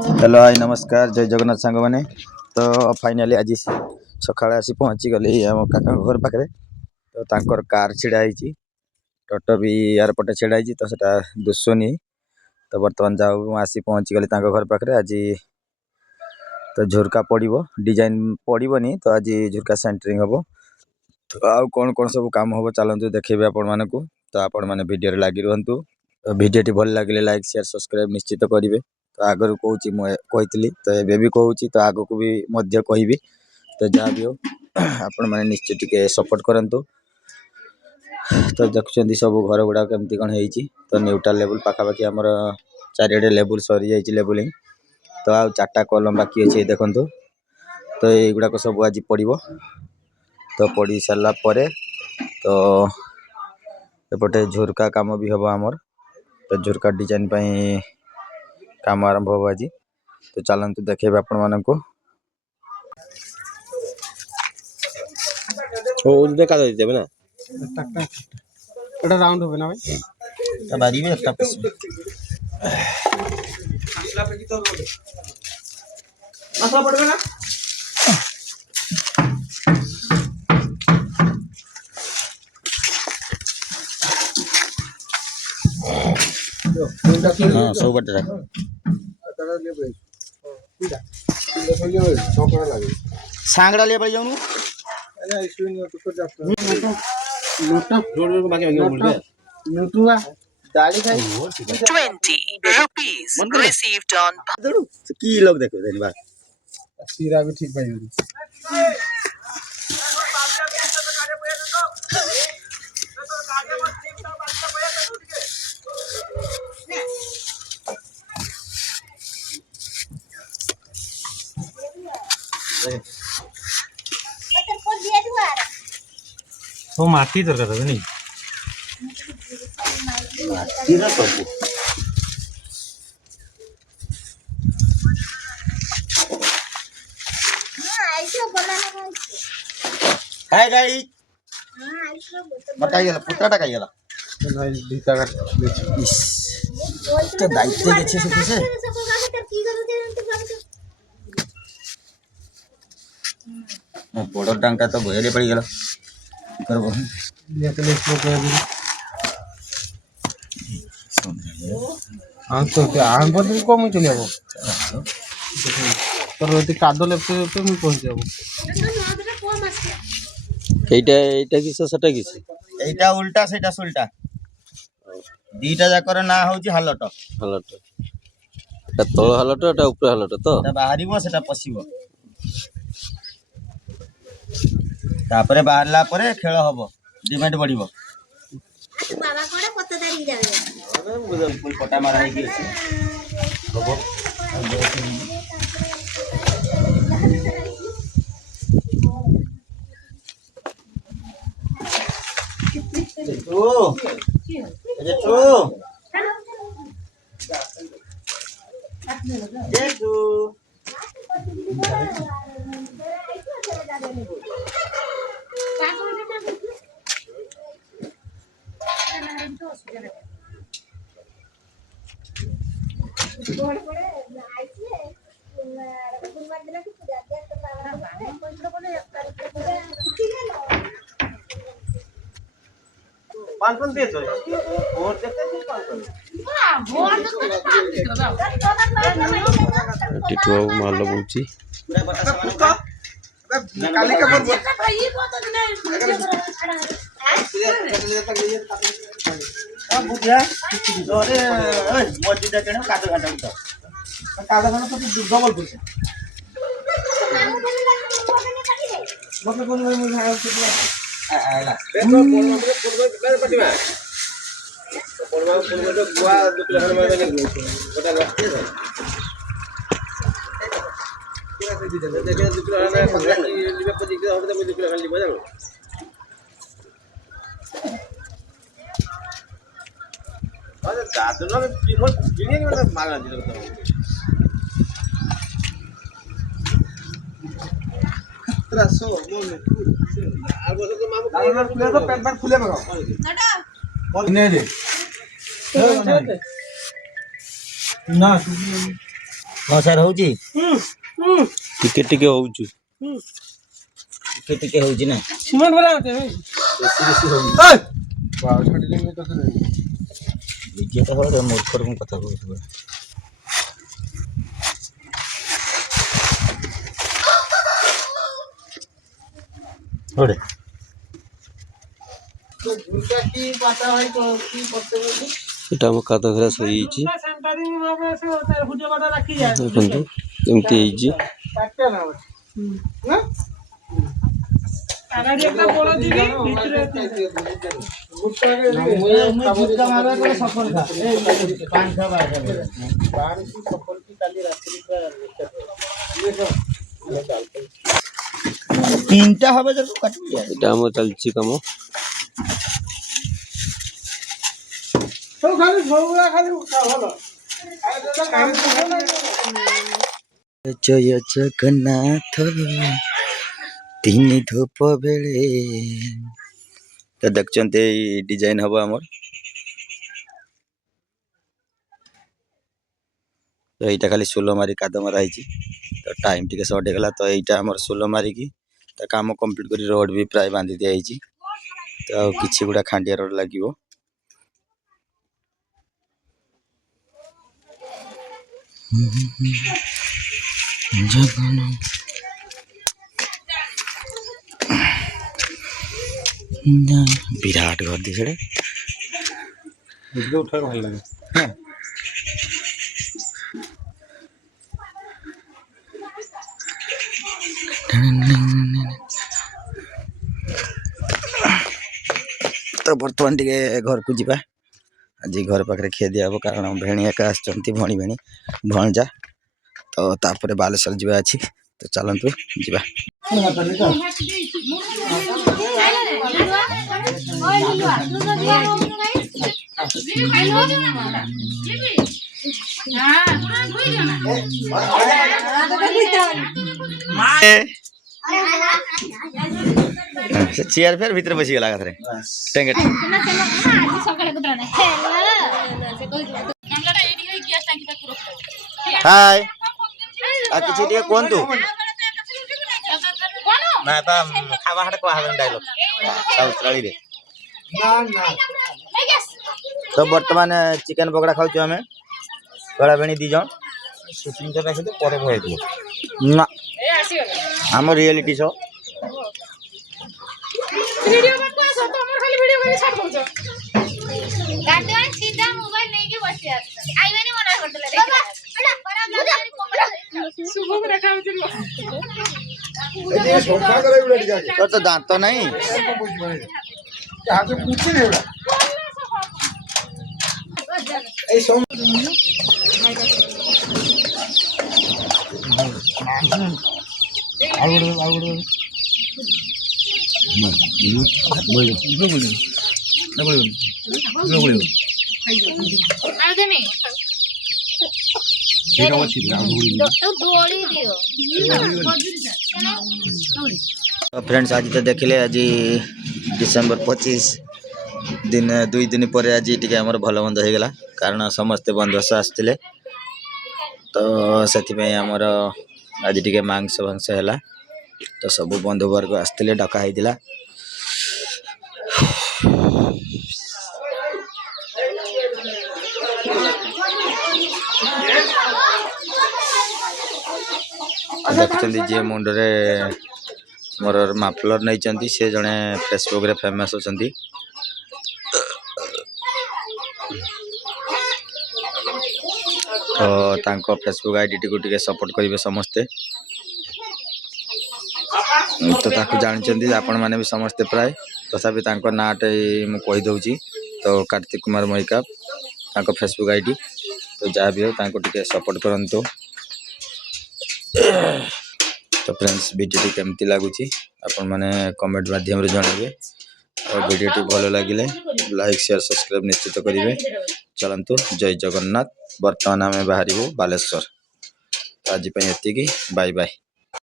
Hello hi नमस्कार जय जगन्नाथ सांग मैंने तो फाइनाली आज सकाଳେ आसी पहुँची गली आम काका घर पाखे तो तांकर कार छिड़ाई टोटो भी यार पटे छिड़ाई तो सेटा दुसुनी तो बर्तमान जाऊ आसी पहुँची गली घर पाखे आज तो झुरका पड़ो डिजाइन पड़ोनी तो आज झुरका सेंटरिंग हम तो आउ कौन कौन सब काम हम चलतु देखेबी आपण मानक तो आपण मैंने वीडियो लगी रुहतु तो वीडियो भल लगे लाइक शेयर सब्सक्राइब निश्चित करेंगे तो आगर कही तो ये भी कहूँ तो आग को भी कहबी तो जहाँ भी हो आपण मैंने निश्चित टिके सपोर्ट करंतु तो देखुं सब घर गुड़ा केमती कौन हो तो न्यूट्रल लेवल पाखापाखि आमर चारिड़े लेवल सरी जाइए लेवलिंग तो आ चार्टा कलम बाकी अच्छे देखु तो युड़ाक सब आज पड़ो तो पड़ सारा तो एपटे झुरका काम भी हम आमर तो झुरका डिजाइन काम आरंभ हो आज तो चलतु देखेबे आपण मानक देखा देबे ना এটা রাউন্ড হবে না ভাই তা বাড়িবে একটা পিস মশলা পড়বে না हां सब बटे रख सांगड़ा ले पड़ जाऊं ₹20 received on की लोग देखो धन्यवाद सीरा भी ठीक भाई तो माटी दरकार है नहीं माटी ना सब हाय गाइस बताइए पुत्राटा काई गेला भाई भीता का इस तो दायित्व गेছে সেটিছে बड़ डांगटा तो भयले पड़ गला करबो लेके ले इसको कर दी तो आन पर को मुई चले जाबो तो रोटी कादो लेते मुई पहुंच जाबो এইটা এইটা কিছে সেটা কিছে এইটা উল্টা সেটা সুলটা দুইটা যাকর না হউছি হালট হালট এটা তল হালট এটা উপরে হালট তো এটা বাহারিবো সেটা পসিবো তারপরে বাহারলা পরে খেল হবো ডিমান্ড বড়িবো বাবা কোড়া কত দাঁড়িয়ে যাবে ফুল পটা মারা হই গেছে হবো তো এই তো দেখো पानपन दे दो और देखते हैं पानपन टिटुआ मार लगौची काली का बोल अब बुझा अरे ओए मस्जिद केने काट घाटा उठा कादा खाना तो डबल पैसा मके कोन में मुझे आला बेटो बोल पटिमा बोलवा तो गुआ दुकले हर में नहीं बता लगते है पूरा से दीजिए देखिए दुकले हर में पकड़ लिबे पजी के हम तो दुकले हर लिबे जानो अरे दादू ना रिमोट गिनी में मारना दे तो त्रासो मोने आगो तो मामू दाना खुले तो पेट खुले बगा बोल ने दे ना हाँ सर होउची टिके टिके होउछु टिके होउची ना सीमेंट बना होते हैं विजय तो हो मूर्खर को कथा कहू ओरे এটা ଆମ କାଦ ଘରେ ଶୋଇଯାଇଛି ଦେଖନ୍ତୁ କେମିତି ହେଇଛି तीनटा হবে যখন কাটি এটা ଆମ ଚାଲିଛି କାମ ଜୟ ଜଗନ୍ନାଥ ତିନି ଧୂପ ବେଳେ ତ ଦେଖୁଛନ୍ତି ଏଇ ଡିଜାଇନ ହବ ଆମର ତ ଏଇଟା ଖାଲି ସୋଲ ମାରି କାଦ ମରା ହେଇଛି ତ ଟାଇମ ଟିକେ ସର୍ଟ ହେଇଗଲା ତ ଏଇଟା ଆମର ସୋଲ ମାରିକି ତା କାମ କମ୍ପ୍ଲିଟ କରି ରୋଡ ବି ପ୍ରାୟ ବାନ୍ଧି ଦିଆଯାଇଛି ତ ଆଉ କିଛି ଗୁଡା ଖାଣ୍ଡିଆ ରୋଡ ଲାଗିବ ବିରାଟ ଘର ଦି ସେଡେ ଭିଡ଼ିଓ ଉଠାଇବାକୁ ଭଲ ଲାଗେ ତ ବର୍ତ୍ତମାନ ଟିକେ ଘରକୁ ଯିବା ଆଜି ଘର ପାଖରେ ଖିଆ ଦିଆହବ କାରଣ ଭେଣୀ ଏକା ଆସିଛନ୍ତି ଭଣୀ ଭଣଜା ତ ତାପରେ ବାଲେଶ୍ୱର ଯିବା ଅଛି ତ ଚାଲନ୍ତୁ ଯିବା चेयर फेर भीतर बसी गला रे टेंगे हाय आ किछि ଟିକେ कोंतु ना बा खावा हट को हावन डायलॉग साउथराली रे ना तो वर्तमान चिकन पकोड़ा खाउछु हमें कळा बेणी दी जण शूटिंग करना से परे भय दियो ना हम रियलिटी शो वीडियो मत को सो तो हमर खाली वीडियो में छाड़ दो गार्डन सीधा मोबाइल नहीं के बस आइबे नहीं मना कर देला बाबा अड़ा बराबर शुभ रखा चलो ये सोफा करे वीडियो दिखा के तो दांत तो नहीं यहाँ से पूछे नहीं उड़ा ए सो ଆଉ फ्रेंड्स आज तो देखले आज डिसेंबर 25 दिन 2 दिन पर आज टी आम भल बंद हो गला कारण समस्ते बंधुस आसते तो से आमर आज टी मांस भांस है तो सब बंधु वर्ग आसते डका होता देखते जी मुंडे मोर माफलर नहीं से जड़े फेसबुक रे फेमस अच्छा तो फेसबुक आईडी को टिके सपोर्ट करेंगे समस्ते तो जानते आपण मैंने भी समस्ते प्राय तथापि तो नाटे मुझे कहीदे तो कार्तिक कुमार महिका फेसबुक आईडी तो जहाँ भी हो टिके सपोर्ट करंतु तो फ्रेंड्स वीडियो केमती लगुच आपण मैंने कमेंट माध्यम जनइबे और वीडियो भल लगे लाइक शेयर सब्सक्राइब निश्चित करेंगे चलतु जय जगन्नाथ बर्तमान आम बाहर बालेश्वर आज एति बाय बाय।